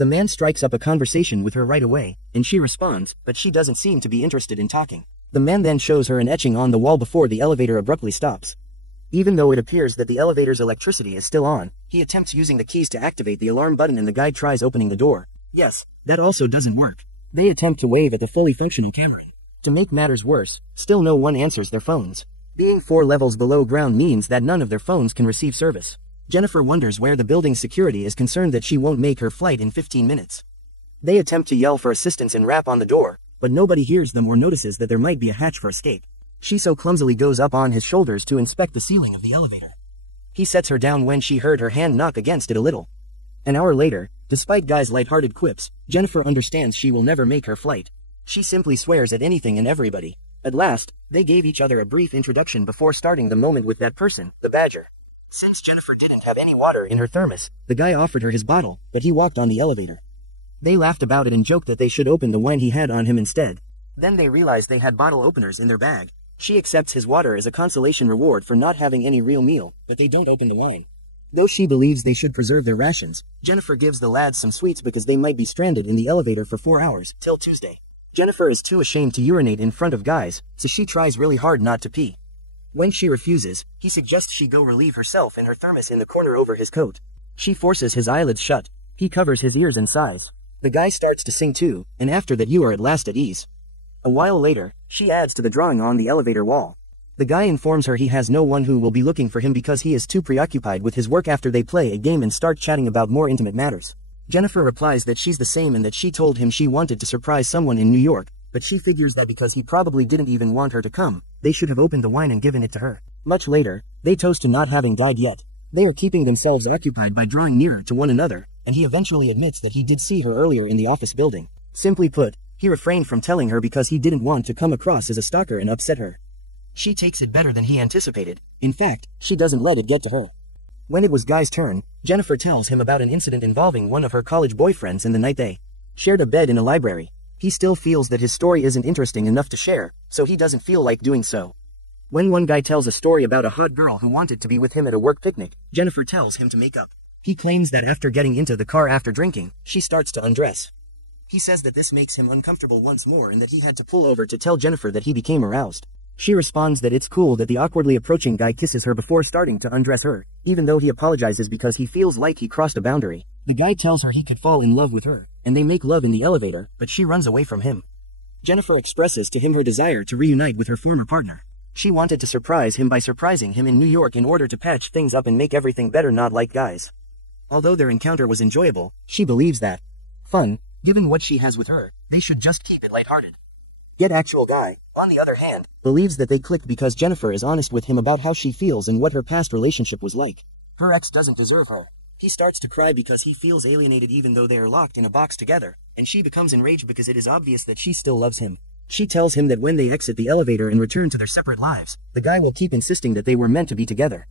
The man strikes up a conversation with her right away, and she responds, but she doesn't seem to be interested in talking. The man then shows her an etching on the wall before the elevator abruptly stops. Even though it appears that the elevator's electricity is still on, he attempts using the keys to activate the alarm button and the guy tries opening the door. Yes, that also doesn't work. They attempt to wave at the fully functioning camera. To make matters worse, still no one answers their phones. Being 4 levels below ground means that none of their phones can receive service. Jennifer wonders where the building's security is concerned that she won't make her flight in 15 minutes. They attempt to yell for assistance and rap on the door, but nobody hears them or notices that there might be a hatch for escape. She so clumsily goes up on his shoulders to inspect the ceiling of the elevator. He sets her down when she heard her hand knock against it a little. An hour later, despite Guy's lighthearted quips, Jennifer understands she will never make her flight. She simply swears at anything and everybody. At last, they gave each other a brief introduction before starting the moment with that person, the badger. Since Jennifer didn't have any water in her thermos, the guy offered her his bottle, but he walked on the elevator. They laughed about it and joked that they should open the wine he had on him instead. Then they realized they had bottle openers in their bag. She accepts his water as a consolation reward for not having any real meal, but they don't open the wine. Though she believes they should preserve their rations, Jennifer gives the lads some sweets because they might be stranded in the elevator for 4 hours, till Tuesday. Jennifer is too ashamed to urinate in front of Guys, so she tries really hard not to pee. When she refuses, he suggests she go relieve herself in her thermos in the corner over his coat. She forces his eyelids shut. He covers his ears and sighs. The guy starts to sing too, and after that you are at last at ease. A while later, she adds to the drawing on the elevator wall. The guy informs her he has no one who will be looking for him because he is too preoccupied with his work after they play a game and start chatting about more intimate matters. Jennifer replies that she's the same and that she told him she wanted to surprise someone in New York, but she figures that because he probably didn't even want her to come, they should have opened the wine and given it to her. Much later, they toast to not having died yet. They are keeping themselves occupied by drawing nearer to one another, and he eventually admits that he did see her earlier in the office building. Simply put, he refrained from telling her because he didn't want to come across as a stalker and upset her. She takes it better than he anticipated. In fact, she doesn't let it get to her. When it was Guy's turn, Jennifer tells him about an incident involving one of her college boyfriends and the night they shared a bed in a library. He still feels that his story isn't interesting enough to share, so he doesn't feel like doing so. When one guy tells a story about a hot girl who wanted to be with him at a work picnic, Jennifer tells him to make up. He claims that after getting into the car after drinking, she starts to undress. He says that this makes him uncomfortable once more and that he had to pull over to tell Jennifer that he became aroused. She responds that it's cool that the awkwardly approaching guy kisses her before starting to undress her, even though he apologizes because he feels like he crossed a boundary. The guy tells her he could fall in love with her, and they make love in the elevator, but she runs away from him. Jennifer expresses to him her desire to reunite with her former partner. She wanted to surprise him by surprising him in New York in order to patch things up and make everything better, not like Guys. Although their encounter was enjoyable, she believes that fun, given what she has with her, they should just keep it lighthearted. Yet actual Guy, on the other hand, believes that they clicked because Jennifer is honest with him about how she feels and what her past relationship was like. Her ex doesn't deserve her. He starts to cry because he feels alienated even though they are locked in a box together, and she becomes enraged because it is obvious that she still loves him. She tells him that when they exit the elevator and return to their separate lives, the guy will keep insisting that they were meant to be together.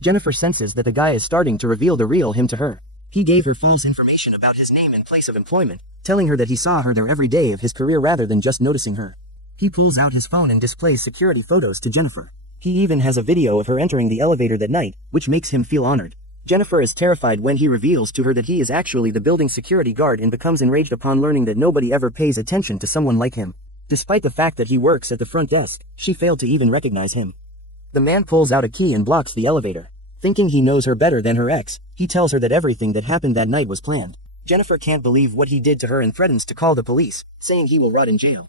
Jennifer senses that the guy is starting to reveal the real him to her. He gave her false information about his name and place of employment, telling her that he saw her there every day of his career rather than just noticing her. He pulls out his phone and displays security photos to Jennifer. He even has a video of her entering the elevator that night, which makes him feel honored. Jennifer is terrified when he reveals to her that he is actually the building's security guard and becomes enraged upon learning that nobody ever pays attention to someone like him. Despite the fact that he works at the front desk, she failed to even recognize him. The man pulls out a key and blocks the elevator. Thinking he knows her better than her ex, he tells her that everything that happened that night was planned. Jennifer can't believe what he did to her and threatens to call the police, saying he will rot in jail.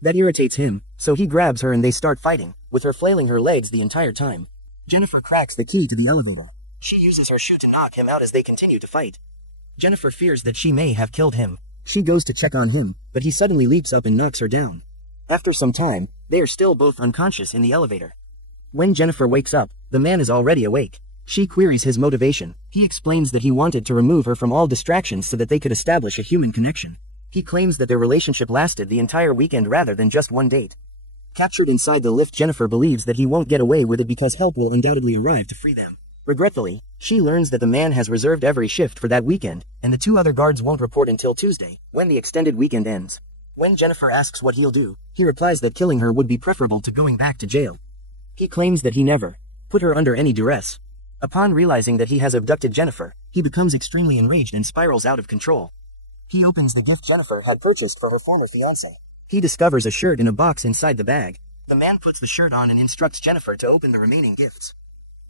That irritates him, so he grabs her and they start fighting, with her flailing her legs the entire time. Jennifer cracks the key to the elevator. She uses her shoe to knock him out as they continue to fight. Jennifer fears that she may have killed him. She goes to check on him, but he suddenly leaps up and knocks her down. After some time, they are still both unconscious in the elevator. When Jennifer wakes up, the man is already awake. She queries his motivation. He explains that he wanted to remove her from all distractions so that they could establish a human connection. He claims that their relationship lasted the entire weekend rather than just one date. Captured inside the lift, Jennifer believes that he won't get away with it because help will undoubtedly arrive to free them. Regretfully, she learns that the man has reserved every shift for that weekend, and the 2 other guards won't report until Tuesday, when the extended weekend ends. When Jennifer asks what he'll do, he replies that killing her would be preferable to going back to jail. He claims that he never put her under any duress. Upon realizing that he has abducted Jennifer, he becomes extremely enraged and spirals out of control. He opens the gift Jennifer had purchased for her former fiancé. He discovers a shirt in a box inside the bag. The man puts the shirt on and instructs Jennifer to open the remaining gifts.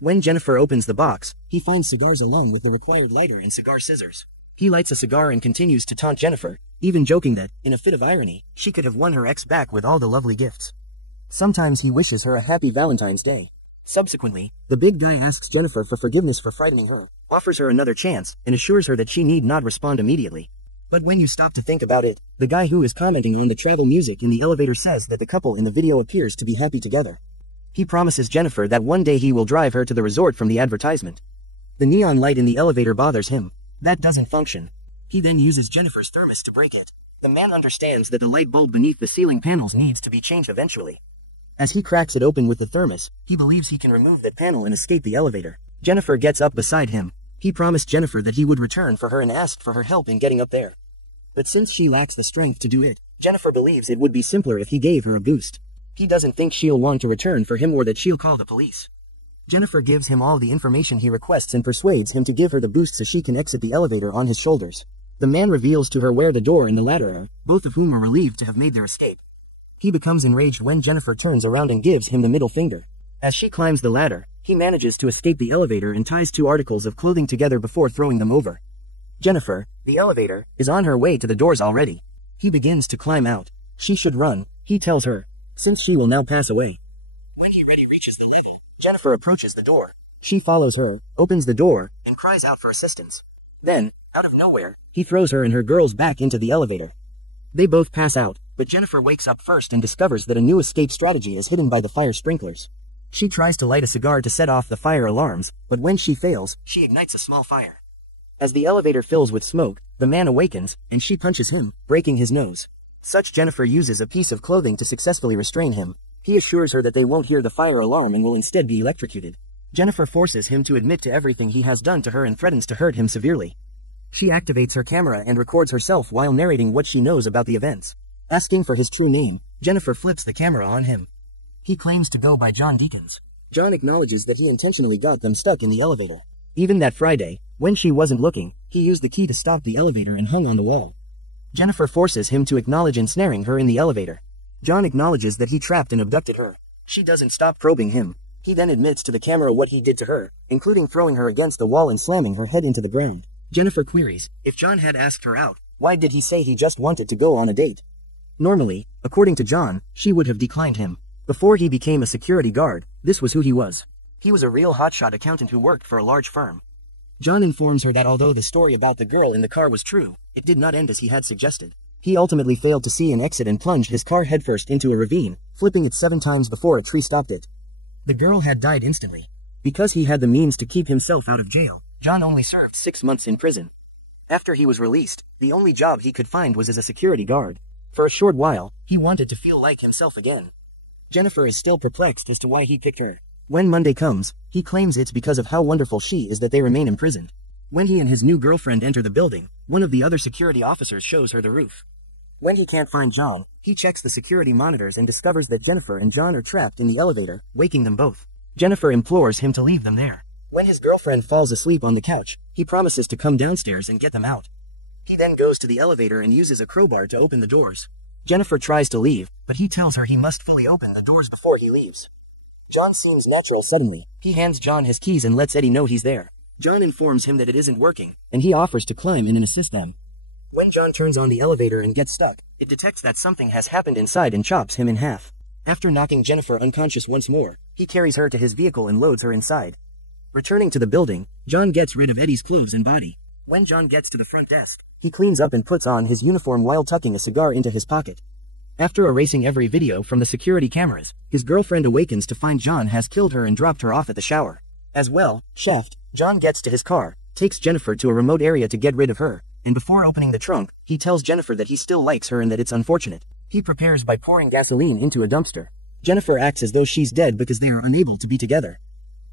When Jennifer opens the box, he finds cigars along with the required lighter and cigar scissors. He lights a cigar and continues to taunt Jennifer, even joking that, in a fit of irony, she could have won her ex back with all the lovely gifts. Sometimes he wishes her a happy Valentine's Day. Subsequently, the big guy asks Jennifer for forgiveness for frightening her, offers her another chance, and assures her that she need not respond immediately. But when you stop to think about it, the guy who is commenting on the travel music in the elevator says that the couple in the video appears to be happy together. He promises Jennifer that one day he will drive her to the resort from the advertisement. The neon light in the elevator bothers him. That doesn't function. He then uses Jennifer's thermos to break it. The man understands that the light bulb beneath the ceiling panels needs to be changed eventually. As he cracks it open with the thermos, he believes he can remove that panel and escape the elevator. Jennifer gets up beside him. He promised Jennifer that he would return for her and asked for her help in getting up there. But since she lacks the strength to do it, Jennifer believes it would be simpler if he gave her a boost. He doesn't think she'll want to return for him or that she'll call the police. Jennifer gives him all the information he requests and persuades him to give her the boost so she can exit the elevator on his shoulders. The man reveals to her where the door and the ladder are, both of whom are relieved to have made their escape. He becomes enraged when Jennifer turns around and gives him the middle finger. As she climbs the ladder, he manages to escape the elevator and ties two articles of clothing together before throwing them over. Jennifer, the elevator, is on her way to the doors already. He begins to climb out. She should run, he tells her, since she will now pass away. When he reaches the level, Jennifer approaches the door. She follows her, opens the door, and cries out for assistance. Then, out of nowhere, he throws her and her girls back into the elevator. They both pass out, but Jennifer wakes up first and discovers that a new escape strategy is hidden by the fire sprinklers. She tries to light a cigar to set off the fire alarms, but when she fails, she ignites a small fire. As the elevator fills with smoke, the man awakens, and she punches him, breaking his nose. Jennifer uses a piece of clothing to successfully restrain him. He assures her that they won't hear the fire alarm and will instead be electrocuted. Jennifer forces him to admit to everything he has done to her and threatens to hurt him severely. She activates her camera and records herself while narrating what she knows about the events. Asking for his true name, Jennifer flips the camera on him. He claims to go by John Deacons. John acknowledges that he intentionally got them stuck in the elevator. Even that Friday, when she wasn't looking, he used the key to stop the elevator and hung on the wall. Jennifer forces him to acknowledge ensnaring her in the elevator. John acknowledges that he trapped and abducted her. She doesn't stop probing him. He then admits to the camera what he did to her, including throwing her against the wall and slamming her head into the ground. Jennifer queries, if John had asked her out, why did he say he just wanted to go on a date? Normally, according to John, she would have declined him. Before he became a security guard, this was who he was. He was a real hotshot accountant who worked for a large firm. John informs her that although the story about the girl in the car was true, it did not end as he had suggested. He ultimately failed to see an exit and plunged his car headfirst into a ravine, flipping it 7 times before a tree stopped it. The girl had died instantly. Because he had the means to keep himself out of jail, John only served 6 months in prison. After he was released, the only job he could find was as a security guard. For a short while, he wanted to feel like himself again. Jennifer is still perplexed as to why he picked her. When Monday comes, he claims it's because of how wonderful she is that they remain imprisoned. When he and his new girlfriend enter the building, one of the other security officers shows her the roof. When he can't find John, he checks the security monitors and discovers that Jennifer and John are trapped in the elevator, waking them both. Jennifer implores him to leave them there. When his girlfriend falls asleep on the couch, he promises to come downstairs and get them out. He then goes to the elevator and uses a crowbar to open the doors. Jennifer tries to leave, but he tells her he must fully open the doors before he leaves. John seems natural suddenly. He hands John his keys and lets Eddie know he's there. John informs him that it isn't working, and he offers to climb in and assist them. When John turns on the elevator and gets stuck, it detects that something has happened inside and chops him in half. After knocking Jennifer unconscious once more, he carries her to his vehicle and loads her inside. Returning to the building, John gets rid of Eddie's clothes and body. When John gets to the front desk, he cleans up and puts on his uniform while tucking a cigar into his pocket. After erasing every video from the security cameras, his girlfriend awakens to find John has killed her and dropped her off at the shower. As well, John gets to his car, takes Jennifer to a remote area to get rid of her, and before opening the trunk, he tells Jennifer that he still likes her and that it's unfortunate. He prepares by pouring gasoline into a dumpster. Jennifer acts as though she's dead because they are unable to be together.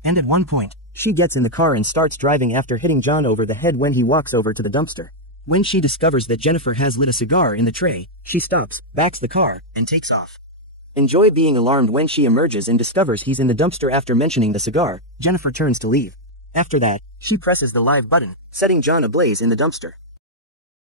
And at one point, she gets in the car and starts driving after hitting John over the head when he walks over to the dumpster. When she discovers that Jennifer has lit a cigar in the tray, she stops, backs the car, and takes off. Enjoy being alarmed when she emerges and discovers he's in the dumpster after mentioning the cigar. Jennifer turns to leave. After that, she presses the live button, setting John ablaze in the dumpster.